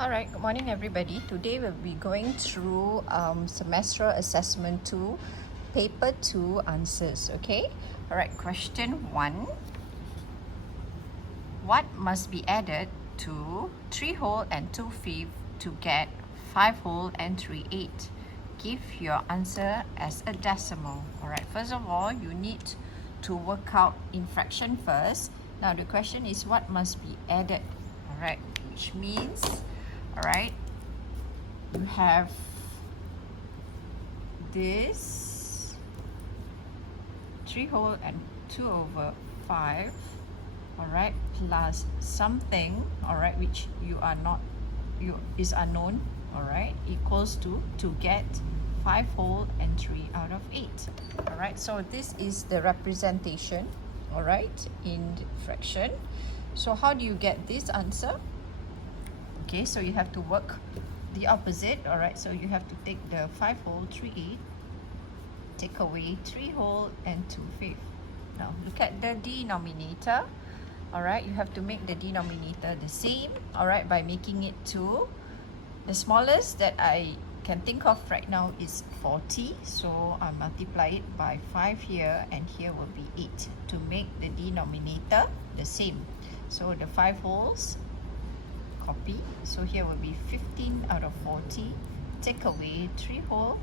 Alright, good morning everybody. Today we'll be going through Semestral Assessment 2, Paper 2 answers, okay? Alright, question 1. What must be added to 3 whole and 2 fifths to get 5 whole and 3/8? Give your answer as a decimal. Alright, first of all, you need to work out in fraction first. Now the question is what must be added? Alright, which means, alright, you have this 3 whole and 2/5, alright, plus something, alright, which is unknown, alright, equals to get 5 whole and 3/8. Alright, so this is the representation, alright, in fraction. So how do you get this answer? Okay, so you have to work the opposite, alright, so you have to take the 5 whole, 3/8, take away 3 whole and 2 fifths. Now look at the denominator, alright, you have to make the denominator the same, alright, by making it 2. The smallest that I can think of right now is 40, so I multiply it by 5 here, and here will be 8 to make the denominator the same. So the 5 wholes, copy, so here will be 15/40, take away 3 whole,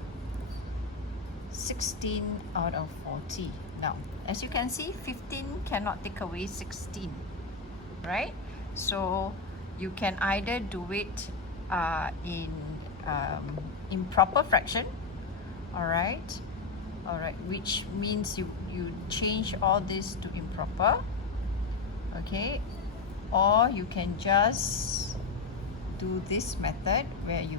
16/40. Now as you can see, 15 cannot take away 16, right? So you can either do it in improper fraction, alright, which means you change all this to improper, okay, or you can just do this method where you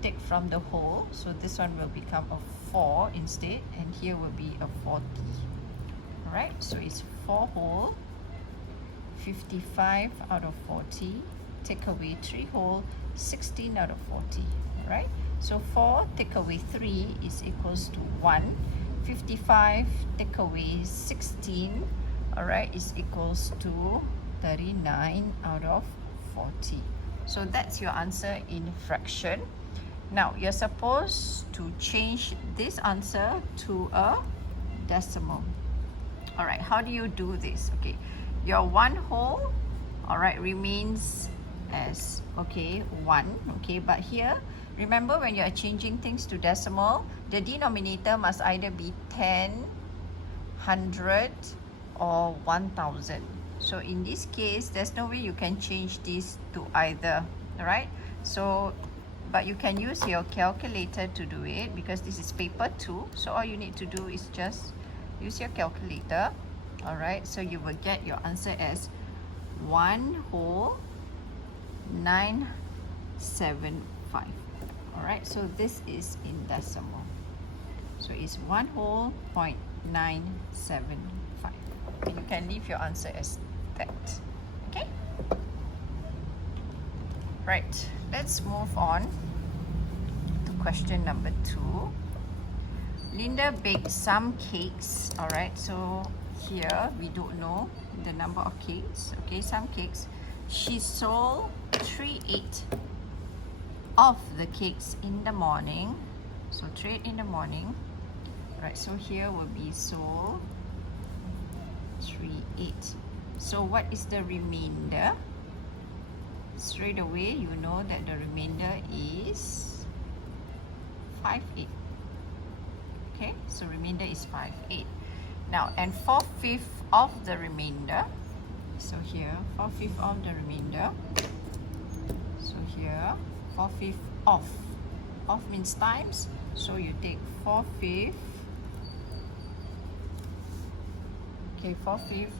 take from the whole, so this one will become a 4 instead, and here will be a 40. Alright, so it's 4 whole, 55/40, take away 3 whole, 16/40. Alright, so 4 take away 3 is equals to 1. 55 take away 16, alright, is equals to 39/40. So that's your answer in fraction. Now you're supposed to change this answer to a decimal. Alright, how do you do this? Okay, your 1 whole, alright, remains as, okay, 1, okay, but here remember, when you are changing things to decimal, the denominator must either be 10, 100 or 1000. So in this case, there's no way you can change this to either, alright? So but you can use your calculator to do it, because this is paper 2, so all you need to do is just use your calculator, alright? So you will get your answer as 1 whole 975. Alright, so this is in decimal, so it's 1 whole 0.975, and you can leave your answer as that. Okay, right, let's move on to question number 2. Linda baked some cakes, alright, so here we don't know the number of cakes, okay, some cakes. She sold 3/8 of the cakes in the morning, so 3/8 in the morning, right? So here will be sold 3/8. So what is the remainder? Straight away you know that the remainder is 5/8. Okay, so remainder is 5/8. Now, and 4/5 of the remainder, so here 4/5 of the remainder, so here 4/5 of means times, so you take 4/5, okay, 4/5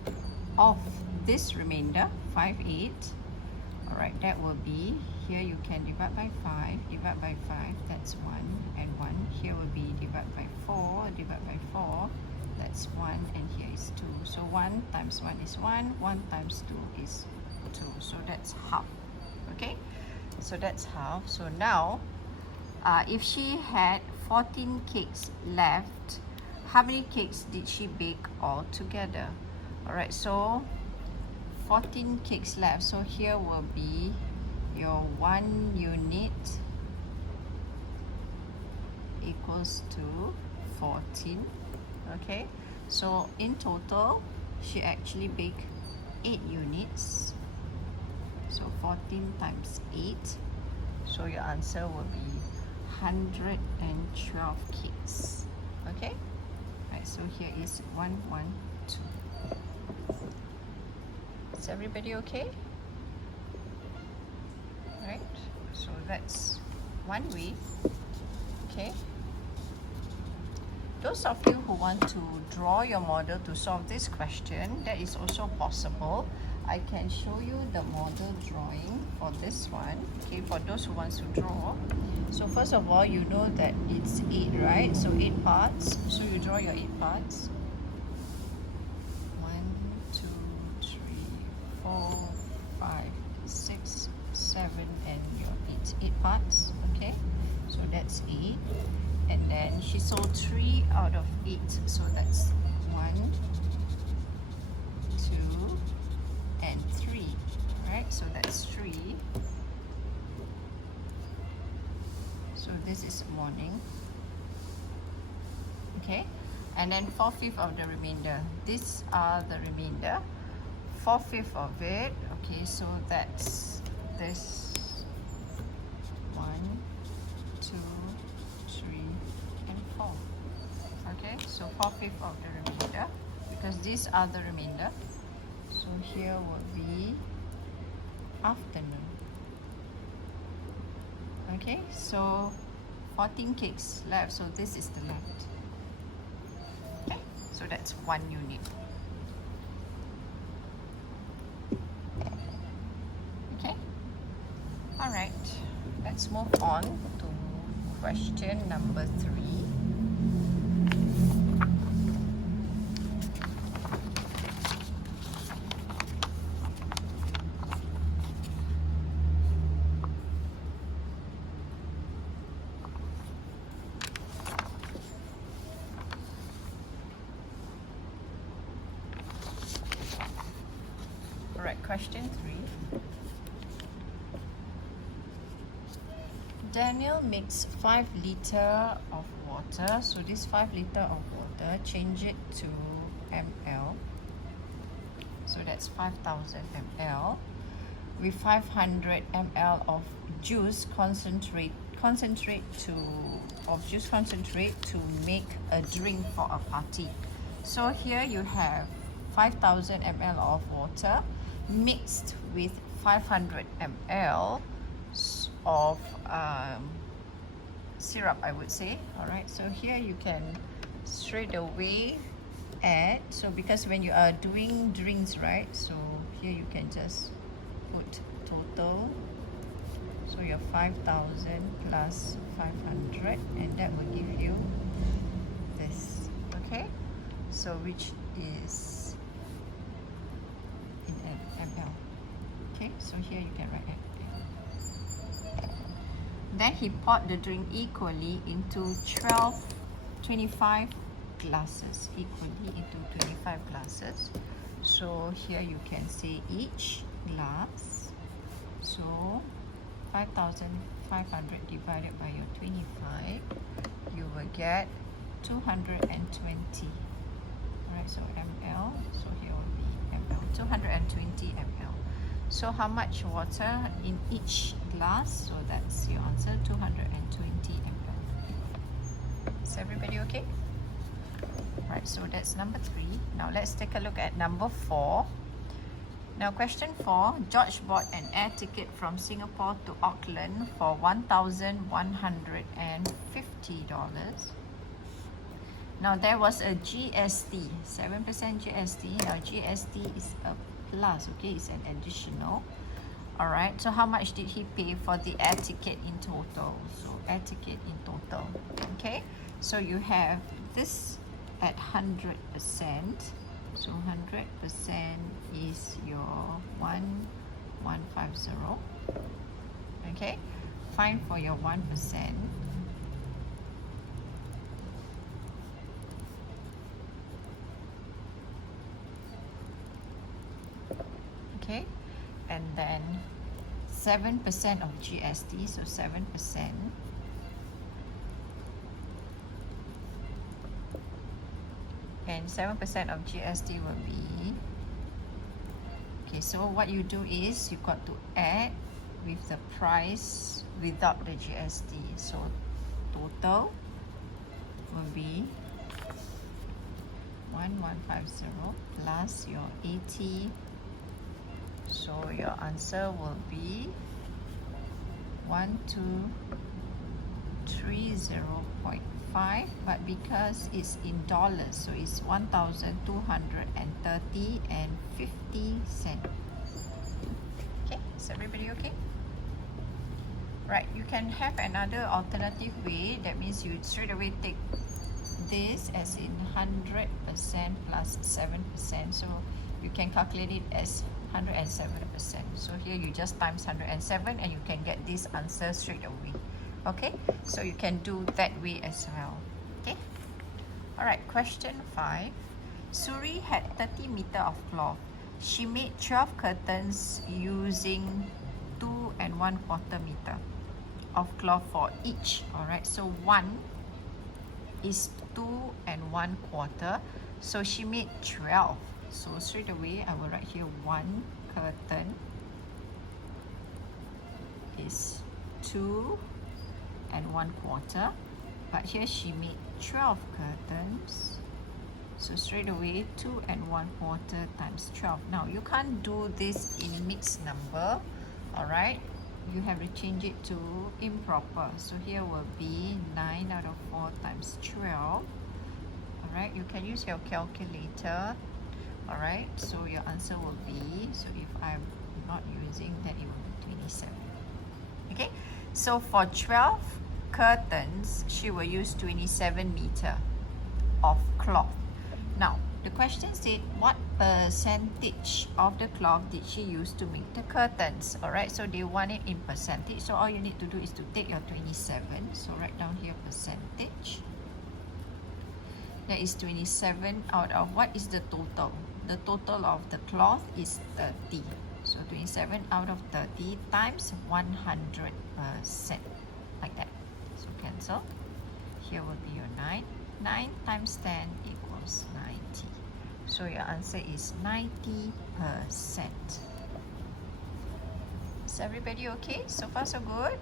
of this remainder, 5/8, alright, that will be, here you can divide by 5, that's 1 and 1, here will be divide by 4, that's 1, and here is 2, so 1 times 1 is 1, 1 times 2 is 2, so that's half. Okay, so that's half. So now if she had 14 cakes left, how many cakes did she bake altogether? Alright, so 14 cakes left, so here will be your 1 unit equals to 14. Okay, so in total she actually baked 8 units, so 14 times 8, so your answer will be 112 cakes. Okay, right, so here is 1, 1, 2. Is everybody okay? Right, so that's one way. Okay, those of you who want to draw your model to solve this question, that is also possible. I can show you the model drawing for this one. Okay, for those who want to draw. So first of all, you know that it's 8, right? So 8 parts. So you draw your 8 parts. 1, 2, 3, 4, 5, 6, 7, and your 8 parts. Okay, so that's 8. And then she sold 3 out of 8, so that's 1, 2, and 3. Right, so that's 3. So this is morning. Okay, and then 4/5 of the remainder. These are the remainder. 4/5 of it. Okay, so that's this 1, 2, 3, and 4. Okay, so 4/5 of the remainder, because these are the remainder. So here will be afternoon. Okay, so 14 cakes left, so this is the left. Okay, so that's 1 unit. Okay, all right, let's move on to question number 3. Alright, question 3. Daniel makes 5 liter of water. So this 5 liter of water, change it to ml. So that's 5,000 ml. With 500 ml of juice concentrate to make a drink for a party. So here you have 5,000 ml of water mixed with 500 ml of syrup, I would say. All right, so here you can straight away add. So because when you are doing drinks, right, so here you can just put total. So your 5,000 plus 500, and that will give you this. Okay, so which is in ml. Okay, so here you can write it. Then he poured the drink equally into 25 glasses. Equally into 25 glasses. So here you can say each glass. So 5,500 divided by your 25, you will get 220. Alright, so ml. So here will be ml. 220 ml. So how much water in each glass? So that's your answer, 220 ml. Is everybody okay? Right, so that's number 3. Now let's take a look at number 4. Now question 4, George bought an air ticket from Singapore to Auckland for $1,150. Now there was a GST, 7% GST. Now GST is a plus, okay, it's an additional. Alright, so how much did he pay for the air ticket in total? So air ticket in total, okay? So you have this at 100%. So 100% is your 1,150. Okay, find for your 1%. Okay, and then 7% of GST, so 7%. And 7% of GST will be, okay, so what you do is you got to add with the price without the GST. So total will be 1150 plus your 80. So your answer will be 1230.5, but because it's in dollars, so it's 1,230 and 50 cents. Okay, is everybody okay? Right, you can have another alternative way. That means you straight away take this as in 100% plus 7%. So you can calculate it as 107%. So here you just times 107 and you can get this answer straight away. Okay, so you can do that way as well. Okay, all right, question 5. Suri had 30 meter of cloth. She made 12 curtains using 2 1/4 meter of cloth for each. All right, so 1 is 2 1/4, so she made 12. So straight away I will write here 1 curtain is 2 1/4, but here she made 12 curtains, so straight away 2 1/4 times 12. Now you can't do this in mixed number, all right, you have to change it to improper. So here will be 9 out of 4 times 12. All right, you can use your calculator. All right, so your answer will be, so if I'm not using, then it will be 27. Okay, so for 12 curtains, she will use 27 meter of cloth. Now, the question said, what percentage of the cloth did she use to make the curtains? All right, so they want it in percentage. So all you need to do is to take your 27. So write down here percentage. That is 27 out of, what is the total? The total of the cloth is 30. So 27 out of 30 times 100%. Like that. So cancel. Here will be your 9. 9 times 10 equals 90. So your answer is 90%. Is everybody okay? So far so good?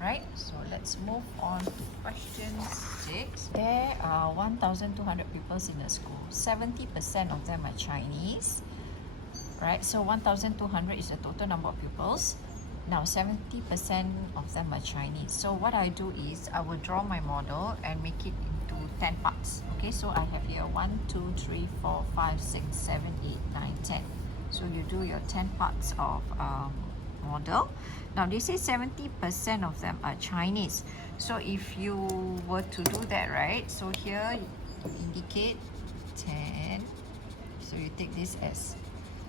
Right, so let's move on to question 6. There are 1,200 pupils in the school. 70% of them are Chinese. Right, so 1,200 is the total number of pupils. Now 70% of them are Chinese. So what I do is I will draw my model and make it into 10 parts. Okay, so I have here 1, 2, 3, 4, 5, 6, 7, 8, 9, 10. So you do your 10 parts of model. Now they say 70% of them are Chinese. So if you were to do that, right? So here you indicate 10. So you take this as,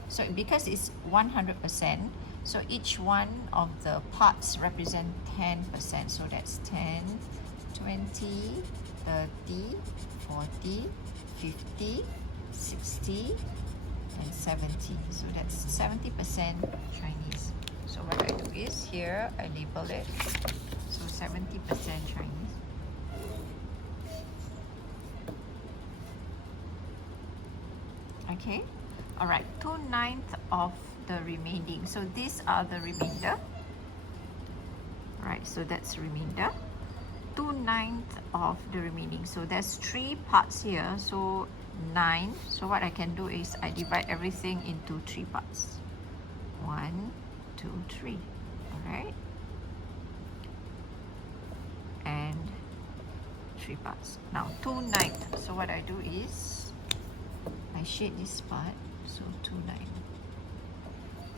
so because it's 100%, so each one of the parts represent 10%. So that's 10, 20, 30, 40, 50, 60, and 70. So that's 70% Chinese. So what I do is here I label it. So 70% Chinese. Okay. All right. 2/9 of the remaining. So these are the remainder. Right. So that's remainder. 2/9 of the remaining. So there's 3 parts here. So 9. So what I can do is I divide everything into 3 parts. 1, 2, 3. All right. And 3 parts. Now 2/9. So what I do is I shade this part. So 2/9.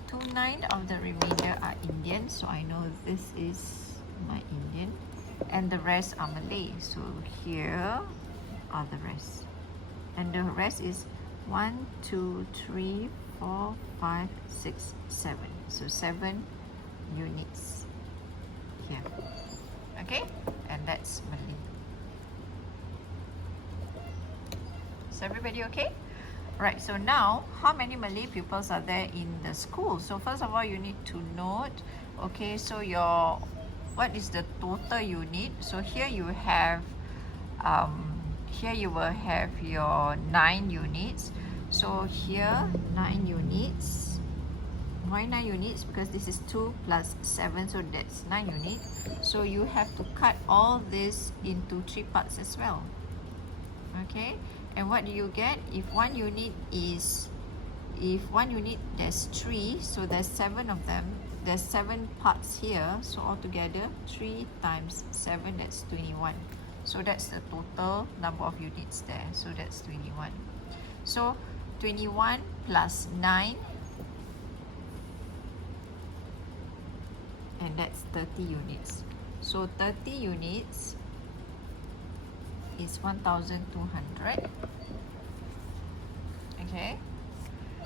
2/9 of the remainder are Indian. So I know this is my Indian. And the rest are Malay. So here are the rest. And the rest is 1, 2, 3, 4, 5, 6, 7. So 7 units here. Okay? And that's Malay. Is everybody okay? Right, so now, how many Malay pupils are there in the school? So first of all, you need to note, okay, so what is the total unit? So here you have, here you will have your 9 units. So here, 9 units. Why 9 units? Because this is 2 plus 7, so that's 9 units. So you have to cut all this into 3 parts as well. Okay, and what do you get? If one unit there's 3, so there's 7 of them. There's 7 parts here, so altogether 3 times 7, that's 21. So that's the total number of units there. So that's 21. So 21 plus 9, and that's 30 units. So 30 units is 1,200. Okay,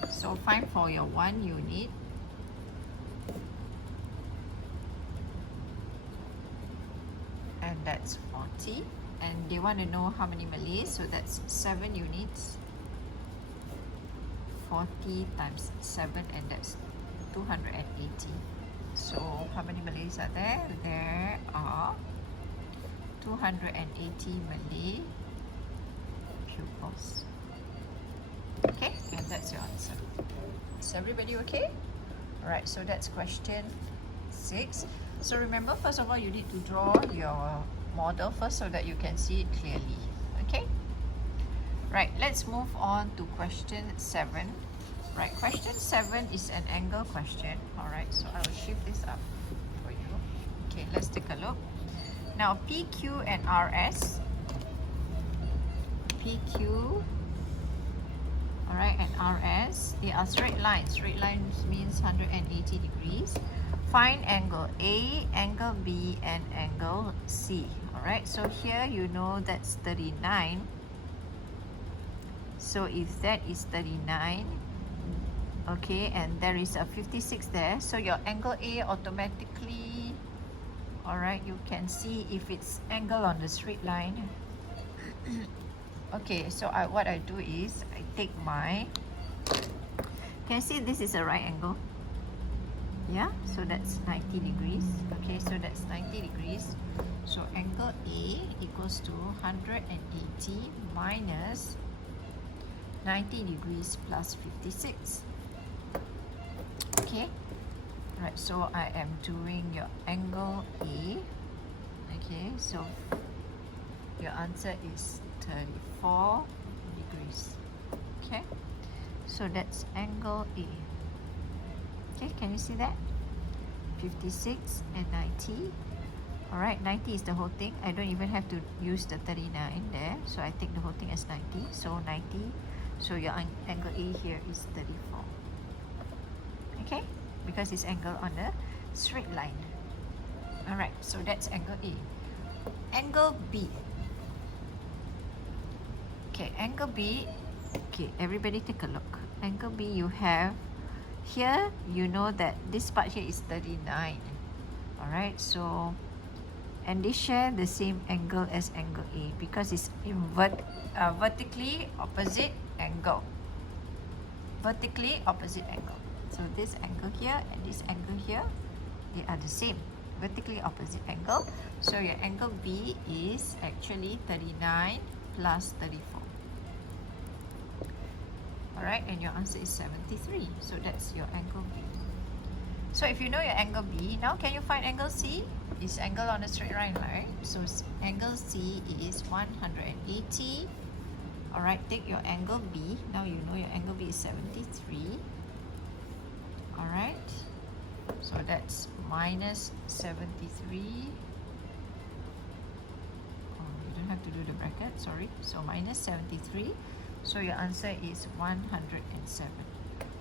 so find for your 1 unit. And that's 40. And they want to know how many Malays, so that's 7 units. 40 times 7, and that's 280. So how many Malays are there? There are 280 Malay pupils. Okay, and that's your answer. Is everybody okay? Alright, so that's question 6. So remember, first of all, you need to draw your model first so that you can see it clearly. Okay? Right, let's move on to question 7. Right, question 7 is an angle question. Alright, so I will shift this up for you. Okay, let's take a look. Now, PQ and RS. PQ, alright, and RS, they are straight lines. Straight lines means 180 degrees. Find angle A, angle B, and angle C. Alright, so here you know that's 39. So if that is 39, okay, and there is a 56 there, so your angle A automatically, alright, you can see if it's angle on the straight line. Okay, so what I do is I take my, can you see this is a right angle? Yeah, so that's 90 degrees. Okay, so that's 90 degrees. So angle A equals to 180 minus 90 degrees plus 56. Okay, right, so I am doing your angle A. Okay, so your answer is 34 degrees. Okay, so that's angle A. Okay, can you see that? 56 and 90. Alright, 90 is the whole thing. I don't even have to use the 39 there. So I take the whole thing as 90. So 90. So your angle A here is 34. Okay? Because it's angle on the straight line. Alright, so that's angle A. Angle B. Okay, angle B. Okay, everybody take a look. Angle B, you have here, you know that this part here is 39. Alright, so, and they share the same angle as angle A because it's vertically opposite angle. Vertically opposite angle. So this angle here and this angle here, they are the same. Vertically opposite angle. So your angle B is actually 39 plus 34. Alright, and your answer is 73. So that's your angle B. So if you know your angle B, now can you find angle C? It's angle on a straight line, right? So angle C is 180. Alright, take your angle B. Now you know your angle B is 73. Alright, so that's minus 73. Oh, you don't have to do the bracket, sorry. So minus 73. So your answer is 107.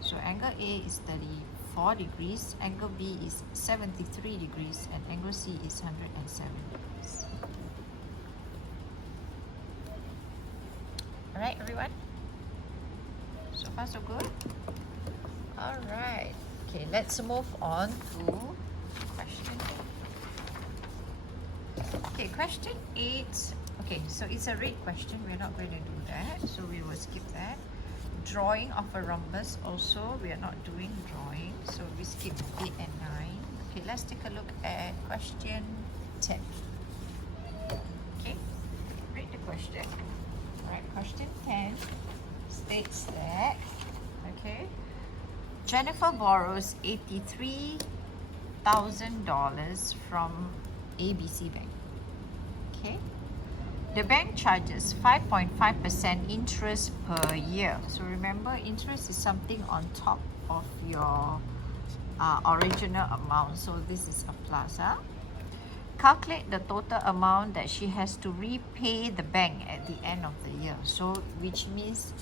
So angle A is 34 degrees, angle B is 73 degrees, and angle C is 107 degrees. Alright, everyone? So far, so good? Alright. Okay, let's move on to question 8. Okay, question 8. Okay, so it's a rate question. We're not going to do that, so we will skip that. drawing of a rhombus also. We are not doing drawing, so we skip 8 and 9. Okay, let's take a look at question 10. Okay, read the question. Alright, question 10 states that, okay, Jennifer borrows $83,000 from ABC Bank. Okay, the bank charges 5.5% interest per year. So remember, interest is something on top of your original amount. So this is a plus. Calculate the total amount that she has to repay the bank at the end of the year. So which means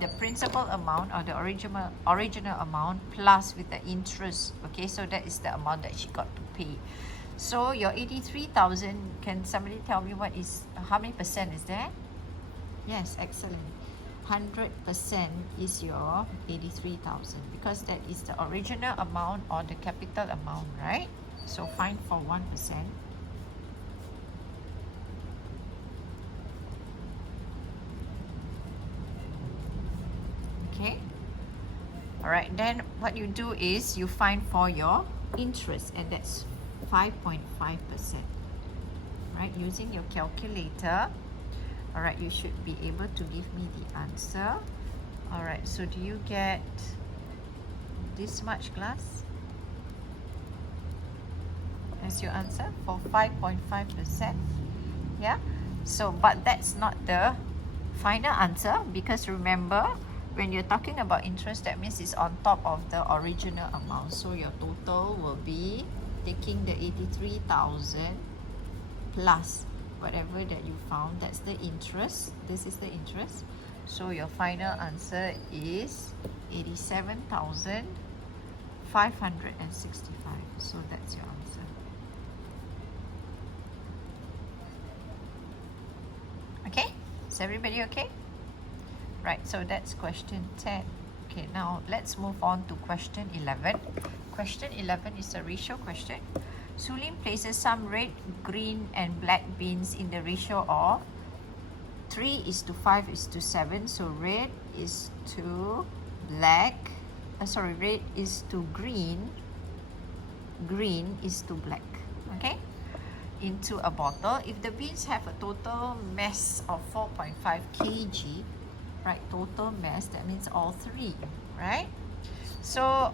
the principal amount or the original amount plus with the interest. Okay, so that is the amount that she got to pay. So your 83,000, can somebody tell me how many percent is that? Yes, excellent. 100% is your 83,000 because that is the original amount or the capital amount, right? So find for 1%. Okay. Alright, then what you do is you find for your interest, and that's 5.5%. Right, using your calculator. Alright, you should be able to give me the answer. Alright, so do you get this much, class, as your answer for 5.5%? Yeah, so but that's not the final answer, because remember, when you're talking about interest, that means it's on top of the original amount. So your total will be taking the 83,000 plus whatever that you found. That's the interest. This is the interest. So your final answer is 87,565. So that's your answer. Okay? Is everybody okay? Right, so that's question 10. Okay, now let's move on to question 11. Question 11 is a ratio question. Sulin places some red, green and black beans in the ratio of 3:5:7. So red is to black, red is to green, green is to black. Okay, into a bottle. If the beans have a total mass of 4.5 kg, right, total mass, that means all three, right? So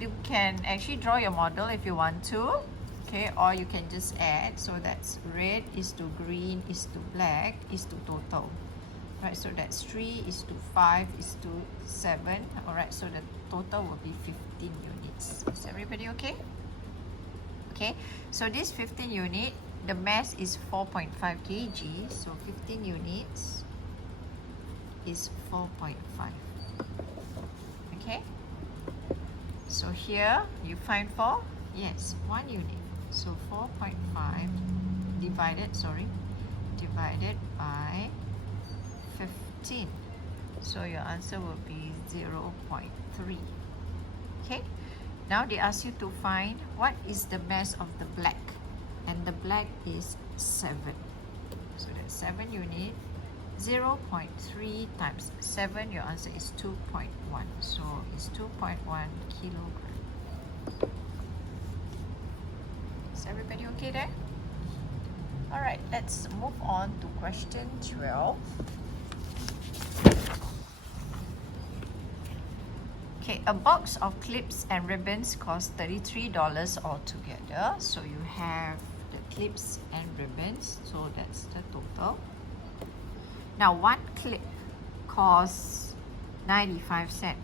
you can actually draw your model if you want to, okay, or you can just add. So that's red is to green is to black is to total, right? So that's 3:5:7. All right, so the total will be 15 units. Is everybody okay? Okay, so this 15 unit, the mass is 4.5 kg, so 15 units is 4.5. Okay, so here you find for, yes, 1 unit. So 4.5 divided by 15. So your answer will be 0.3. Okay, now they ask you to find what is the mass of the black, and the black is 7. So that's 7 unit. 0.3 times 7, your answer is 2.1. So it's 2.1 kilogram. Is everybody okay there? Alright, let's move on to question 12. Okay, a box of clips and ribbons costs $33 altogether. So you have the clips and ribbons, so that's the total. Now, one clip costs 95 cents.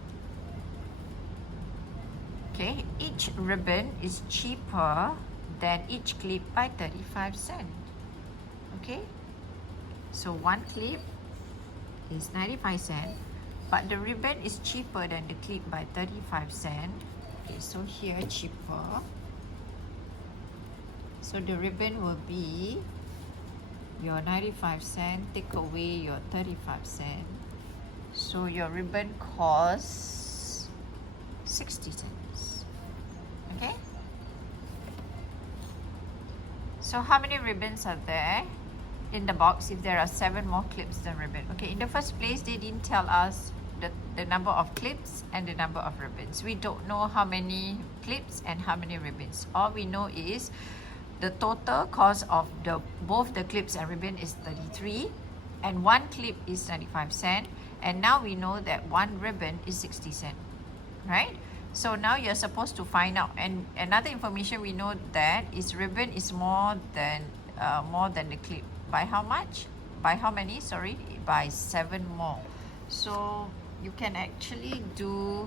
Okay, each ribbon is cheaper than each clip by 35 cents. Okay, so one clip is 95 cents, but the ribbon is cheaper than the clip by 35 cents. Okay, so here cheaper. So the ribbon will be your 95 cents, take away your 35 cents. So your ribbon costs 60 cents. Okay? So how many ribbons are there in the box if there are 7 more clips than ribbon? Okay, in the first place, they didn't tell us the number of clips and the number of ribbons. We don't know how many clips and how many ribbons. All we know is the total cost of both the clips and ribbon is 33, and one clip is 95 cents, and now we know that one ribbon is 60 cents, right? So now you're supposed to find out, and another information we know that is ribbon is more than the clip. By how much? By how many? Sorry, by 7 more. So you can actually do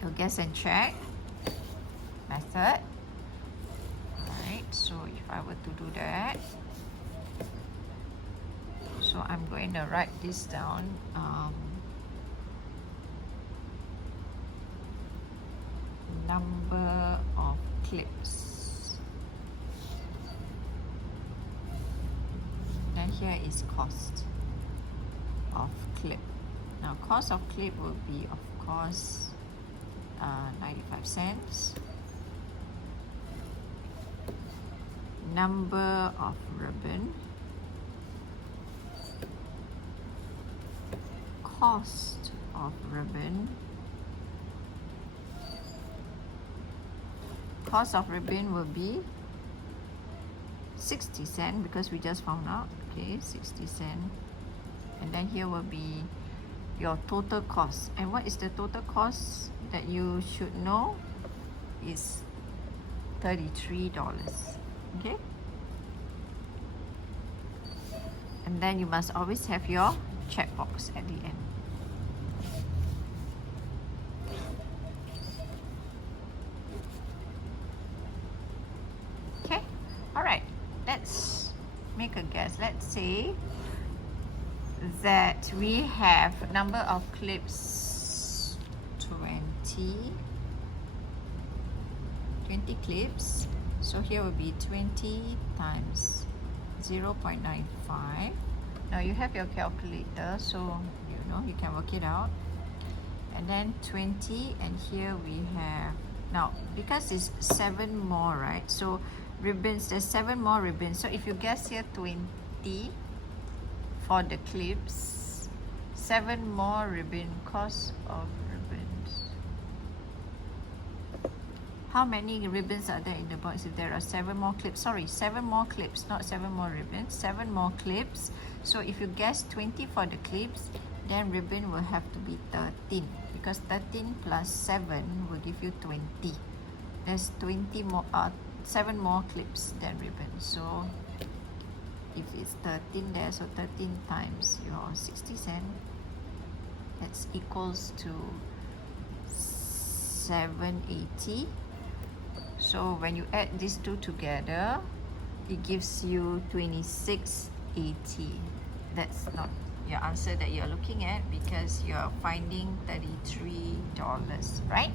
your guess and check method. Alright, so if I were to do that, so I'm going to write this down. Number of clips. Then here is cost of clip. Now cost of clip will be, of course, 95 cents. Number of ribbon. Cost of ribbon. Cost of ribbon will be 60 cents because we just found out. Okay, 60 cents. And then here will be your total cost. And what is the total cost that you should know? Is $33. Okay? And then you must always have your checkbox at the end. Okay? Alright, let's make a guess. Let's say that we have number of clips 20 clips. So here will be 20 times 0.95. Now you have your calculator, so you know you can work it out. And then 20, and here we have, now because it's 7 more, right? So ribbons, there's 7 more ribbons. So if you guess here 20 for the clips, 7 more ribbon, cost of ribbons. How many ribbons are there in the box if there are 7 more clips? Sorry, 7 more clips, not 7 more ribbons, 7 more clips. So if you guess 20 for the clips, then ribbon will have to be 13, because 13 plus 7 will give you 20. There's 20 more, 7 more clips than ribbon. So if it's 13 there, so 13 times your 60 cents, that's equals to 780. So when you add these two together, it gives you 2680. That's not your answer that you're looking at, because you're finding $33, right?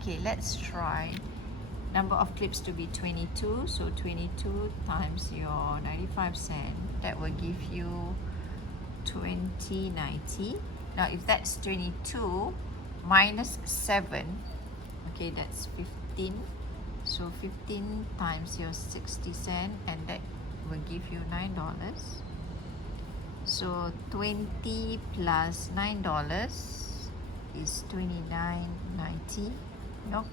Okay, let's try number of clips to be 22. So 22 times your 95 cents, that will give you 2090. Now if that's 22 minus 7, okay, that's 15. So 15 times your 60 cents, and that will give you $9. So 20 plus $9 is $29.90. No.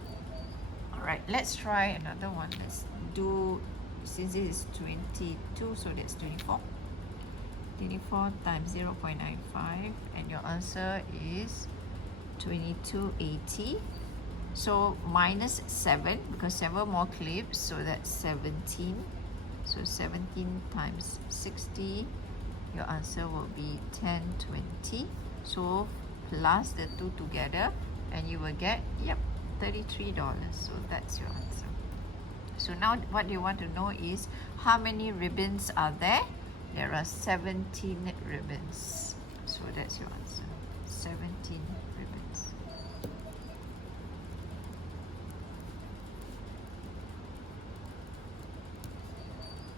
Alright, let's try another one. Let's do, since this is 22, so that's 24. 24 times 0.95, and your answer is 2280. So minus 7, because 7 more clips, so that's 17. So 17 times 60, your answer will be 1020. So plus the two together, and you will get, yep, $33. So that's your answer. So now what you want to know is how many ribbons are there? There are 17 ribbons. So that's your answer. 17 ribbons.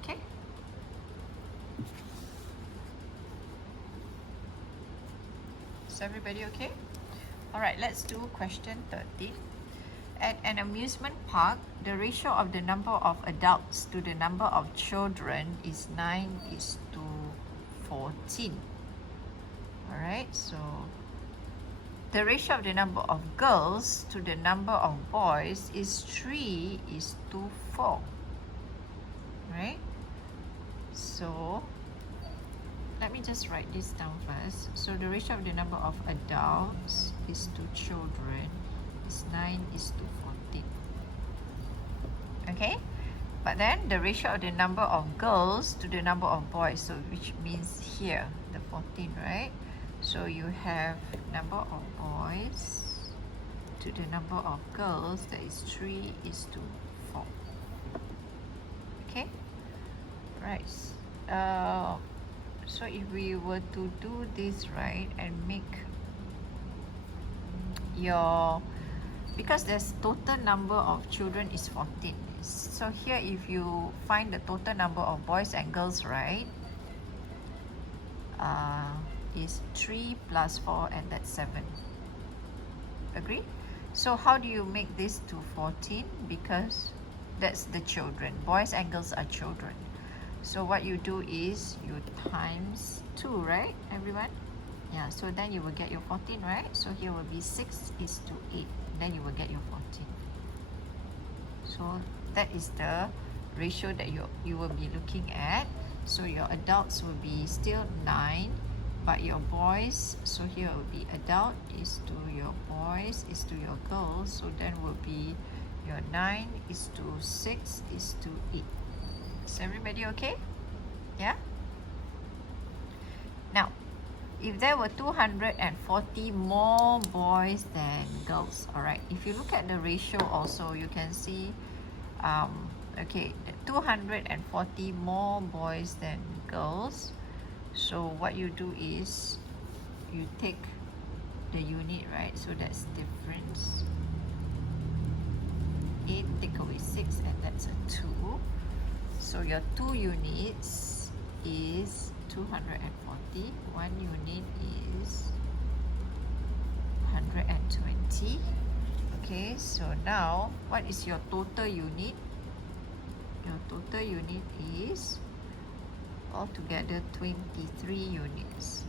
Okay. Is everybody okay? Alright, let's do question 13. At an amusement park, the ratio of the number of adults to the number of children is 9:14. Alright, so the ratio of the number of girls to the number of boys is 3:4, right? So let me just write this down first. So the ratio of the number of adults is to children is 9:14. Okay, but then the ratio of the number of girls to the number of boys, so which means here the 14, right? So you have number of boys to the number of girls, that is 3:4. Okay, right. So if we were to do this right and make your, because there's total number of children is 14. So here if you find the total number of boys and girls, right, is 3 plus 4, and that's 7. Agree? So how do you make this to 14? Because that's the children. Boys and girls are children. So what you do is you times 2, right, everyone? Yeah, so then you will get your 14, right? So here will be 6:8. Then you will get your 14. So that is the ratio that you will be looking at. So your adults will be still 9, but your boys, so here will be adult is to your boys is to your girls. So then will be your 9:6:8. Is everybody okay? Yeah? Now, if there were 240 more boys than girls, all right, if you look at the ratio also, you can see, okay, 240 more boys than girls. So what you do is you take the unit, right? So that's difference. 8 take away 6, and that's a 2. So your 2 units is 240. 1 unit is 120. Okay, so now what is your total unit? Your total unit is altogether 23 units.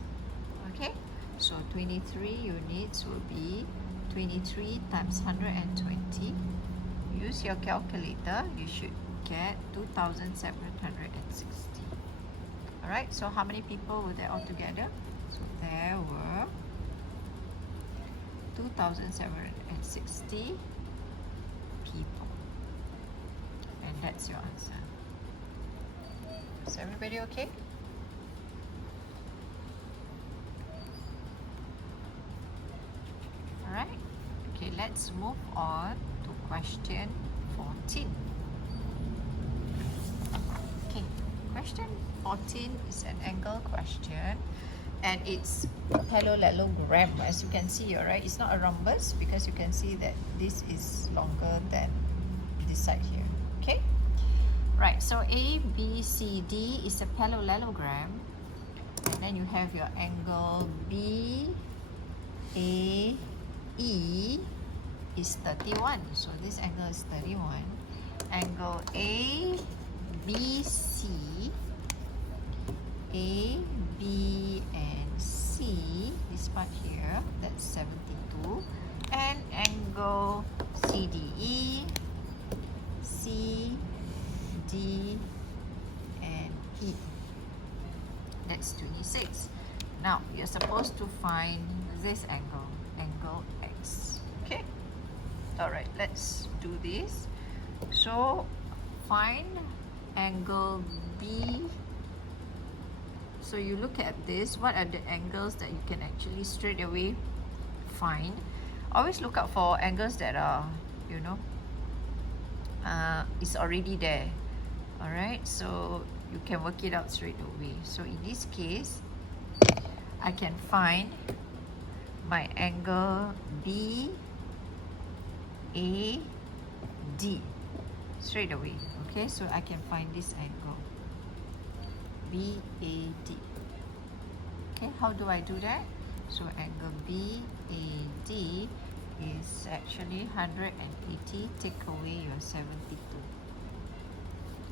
Okay, so 23 units will be 23 times 120. Use your calculator, you should get 2,760. Alright, so how many people were there altogether? So there were 2,760 people. And that's your answer. Is everybody okay? Alright, okay, let's move on to question 14. Okay, question 14 is an angle question, and it's parallelogram. As you can see, alright, it's not a rhombus because you can see that this is longer than this side here. Okay, right, so A, B, C, D is a parallelogram, and then you have your angle B, A, E is 31. So this angle is 31. Angle A, B, C, A, B, and C, this part here, that's 72. And angle CDE, C, D, and E, that's 26. Now, you're supposed to find this angle, angle X. Okay? Alright, let's do this. So, find angle B. So you look at this, what are the angles that you can actually straight away find? Always look out for angles that are, you know, it's already there. Alright, so you can work it out straight away. So in this case, I can find my angle B, A, D straight away. Okay, so I can find this angle BAD. Okay, how do I do that? So angle BAD is actually 180. Take away your 72,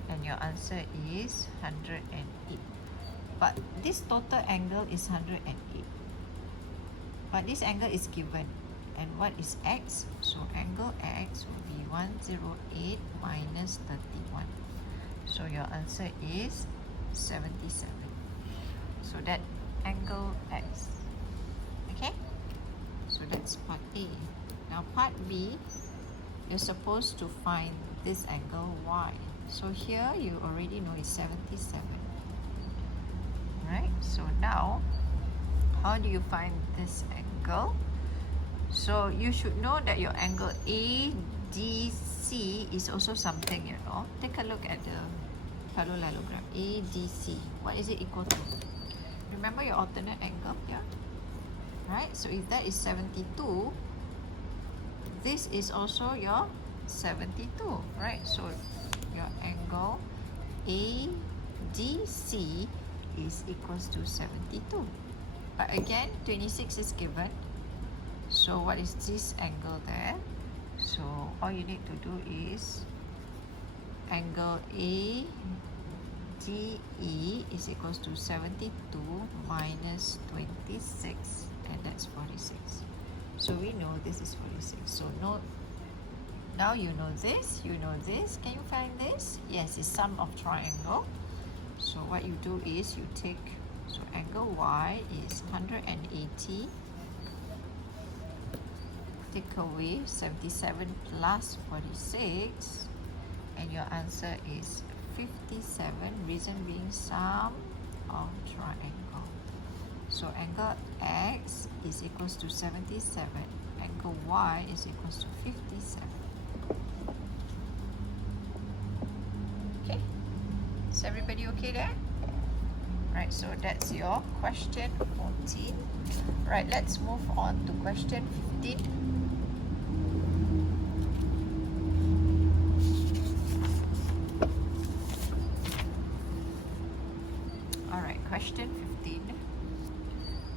and your answer is 108. But this total angle is 108. but this angle is given. And what is x? So angle x will be 108 minus 31. So your answer is 77. So that angle x. Okay? So that's part A. Now part B, you're supposed to find this angle y. So here you already know it's 77. Right? So now, how do you find this angle? So you should know that your angle ADC is also something, you know. Take a look at the parallelogram. ADC. What is it equal to? Remember your alternate angle here? Right? So if that is 72, this is also your 72, right? So your angle ADC is equals to 72. But again, 26 is given. So what is this angle there? So all you need to do is angle ADE is equals to 72 minus 26, and that's 46. So we know this is 46. So no, now you know this, you know this. Can you find this? Yes, it's sum of triangle. So what you do is you take, so angle y is 180. Take away 77 plus 46, and your answer is 57. Reason being sum of triangle. So angle x is equals to 77. Angle y is equals to 57. Okay, is everybody okay there? Right, so that's your question 14. Right, let's move on to question 15. Question 15.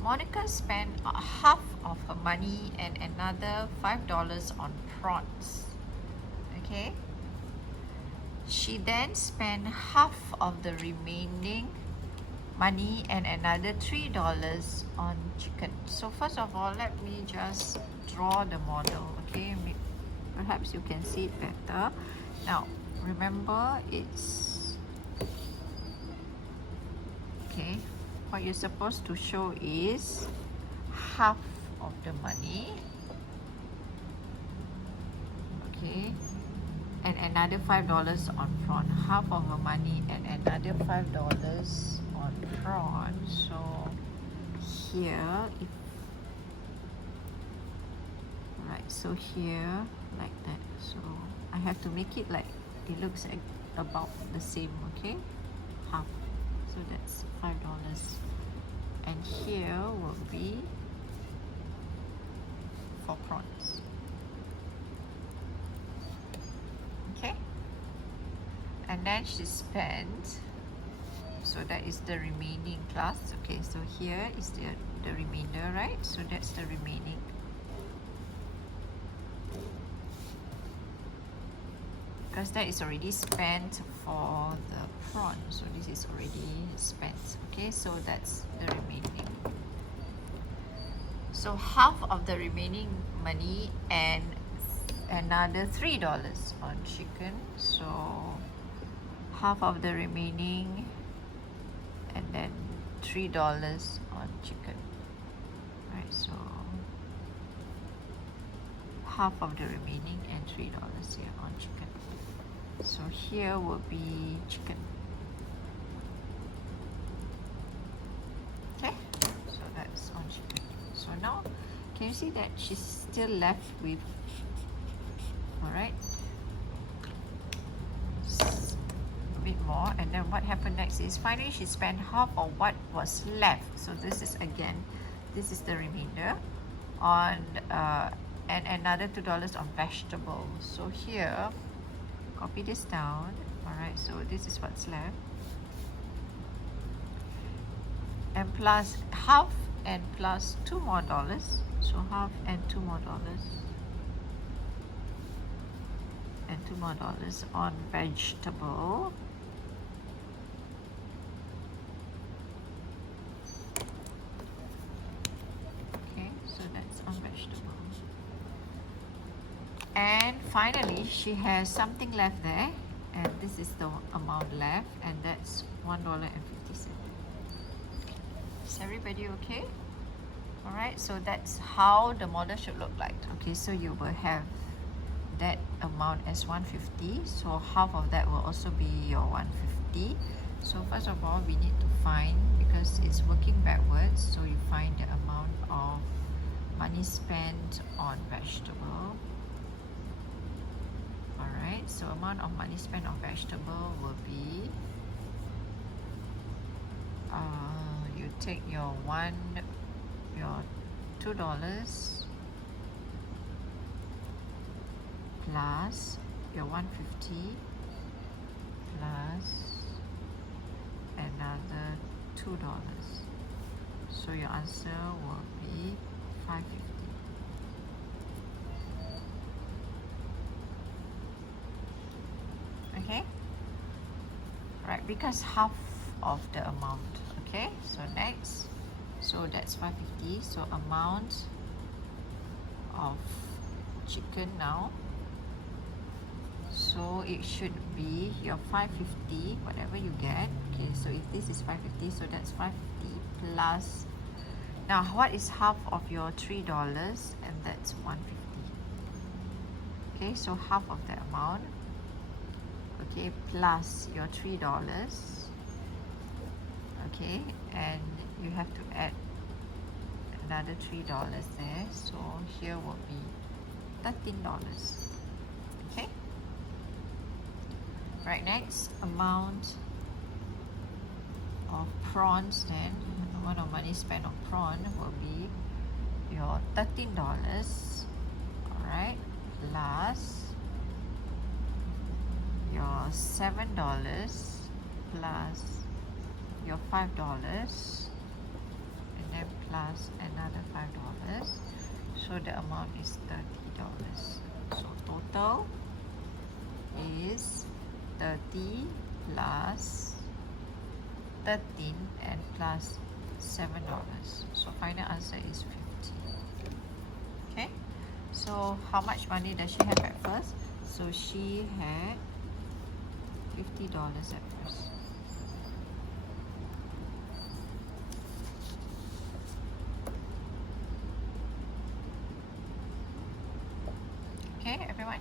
Monica spent half of her money and another $5 on prawns. Okay. She then spent half of the remaining money and another $3 on chicken. So first of all, let me just draw the model. Okay, perhaps you can see it better. Now, remember it's okay, what you're supposed to show is half of the money, okay, and another $5 on prawn. Half of the money and another $5 on prawn. So here, right, so here like that. So I have to make it like it looks like about the same, okay, half. So that's $5, and here will be for prawns. Okay, and then she spent, so that is the remaining plus. Okay, so here is the remainder, right? So that's the remaining. Because that is already spent for the prawn, so this is already spent. Okay, so that's the remaining. So half of the remaining money and another $3 on chicken. So half of the remaining and then $3 on chicken. Right, so half of the remaining and $3 here on chicken. So here will be chicken. Okay, so that's on chicken. So now, can you see that she's still left with, alright, a bit more. And then what happened next is finally she spent half of what was left. So this is again, this is the remainder on and another $2 on vegetables. So here, copy this down. Alright, so this is what's left. And plus half and plus $2 more. So half and $2 more. And $2 more on vegetable. Okay, so finally, she has something left there, and this is the amount left, and that's $1.50. Is everybody okay? Alright, so that's how the model should look like. Okay, so you will have that amount as 150, so half of that will also be your 150. So first of all, we need to find, because it's working backwards, so you find the amount of money spent on vegetable. Alright, so amount of money spent on vegetable will be, you take your $2 plus your 150 plus another $2. So your answer will be 550. Okay? Right, because half of the amount. Okay, so next, so that's 550. So amount of chicken now, so it should be your 550 whatever you get. Okay, so if this is 550, so that's 550 plus, now what is half of your $3? And that's 150. Okay, so half of the amount, okay, plus your $3. Okay, and you have to add another $3 there, so here will be $13. Okay, right, next, amount of prawns, then amount of money spent on prawn will be your $13, alright, plus your $7 plus your $5, and then plus another $5, so the amount is $30. So total is 30 plus 13 and plus $7. So final answer is 50. Okay, so how much money does she have at first? So she had $50 at first. Okay, everyone?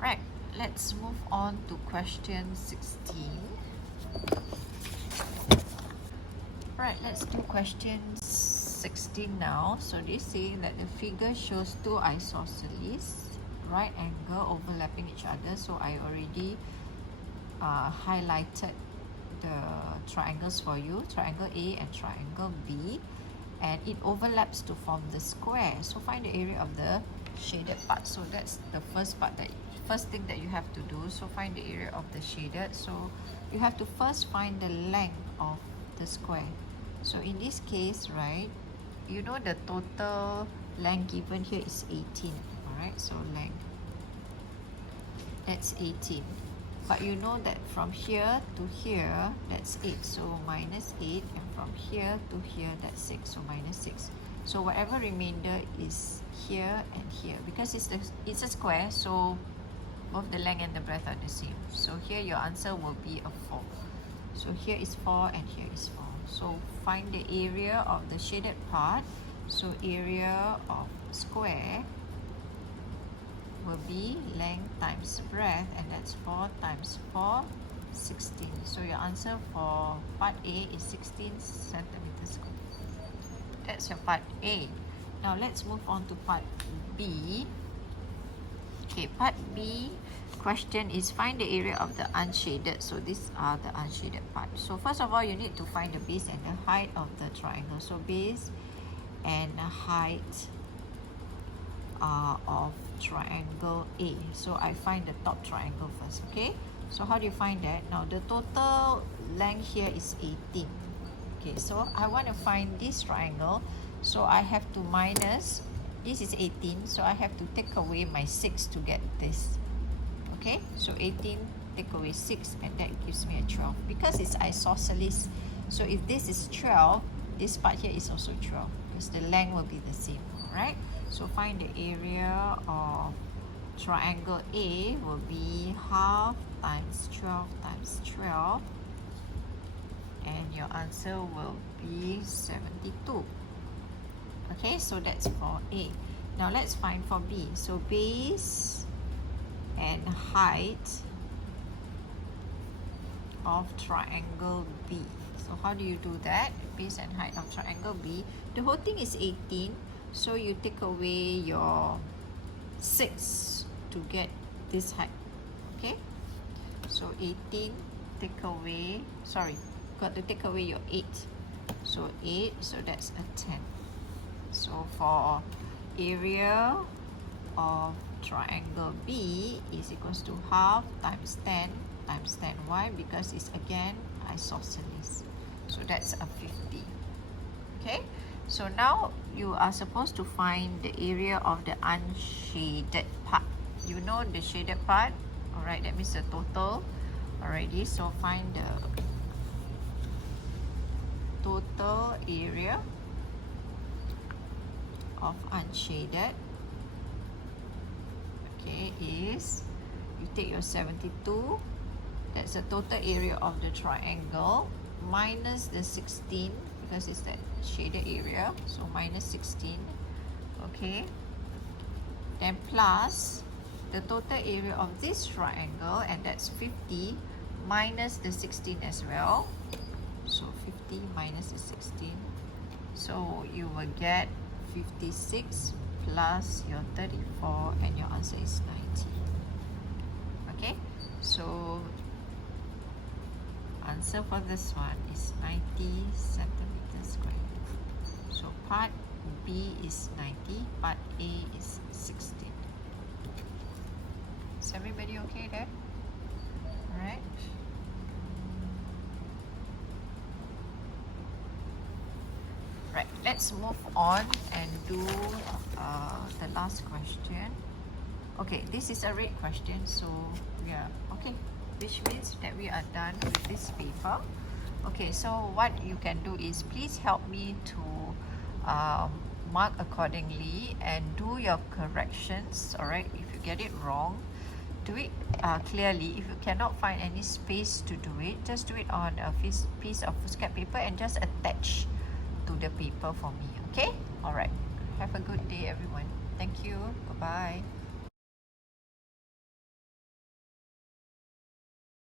Right, let's move on to question 16. Right, let's do question 16 now. So they say that the figure shows two isosceles, right angle overlapping each other. So I already highlighted the triangles for you, triangle A and triangle B, and it overlaps to form the square. So find the area of the shaded part. So that's the first part, first thing that you have to do. So find the area of the shaded. So you have to first find the length of the square. So in this case, right, you know the total length given here is 18. Alright, so length, that's 18. But you know that from here to here, that's 8. So minus 8, and from here to here, that's 6. So minus 6. So whatever remainder is here and here, because it's a square, so both the length and the breadth are the same. So here your answer will be a 4. So here is 4 and here is 4. So find the area of the shaded part. So area of square will be length times breadth, and that's 4 times 4, 16. So your answer for part A is 16 centimeters square. That's your part A. Now let's move on to part B. Okay, part B question is find the area of the unshaded. So these are the unshaded parts. So first of all, you need to find the base and the height of the triangle. So base and height of triangle A. So I find the top triangle first. Okay, so how do you find that? Now the total length here is 18. Okay, so I want to find this triangle, so I have to minus, this is 18, so I have to take away my 6 to get this. Okay, so 18 take away 6, and that gives me a 12, because it's isosceles. So if this is 12, this part here is also 12, because the length will be the same. Alright, so find the area of triangle A will be half times 12 times 12, and your answer will be 72. Okay, so that's for A. Now let's find for B. So base and height of triangle B. So how do you do that? Base and height of triangle B. The whole thing is 18, so you take away your 6 to get this height. Okay, so 18 take away, sorry, got to take away your 8, so 8, so that's a 10. So for area of triangle B is equals to half times 10 times 10. Why? Because it's again isosceles, so that's a 50. Okay, so now you are supposed to find the area of the unshaded part. You know the shaded part, alright, that means the total already. So find the total area of unshaded. Okay, is you take your 72, that's the total area of the triangle, minus the 16 because it's that shaded area, so minus 16. Okay, then plus the total area of this triangle, and that's 50, minus the 16 as well, so 50 minus the 16, so you will get 56 plus your 34, and your answer is 90. Okay, so answer for this one is 90 centimeters squared. So part B is 90, part A is 16. Is everybody okay there? Alright. Right, let's move on and do the last question. Okay, this is a red question, so yeah, okay, which means that we are done with this paper. Okay, so what you can do is please help me to mark accordingly and do your corrections. Alright, if you get it wrong, do it clearly. If you cannot find any space to do it, just do it on a piece of foolscap paper and just attach to the paper for me. Okay, alright, have a good day everyone. Thank you, bye bye.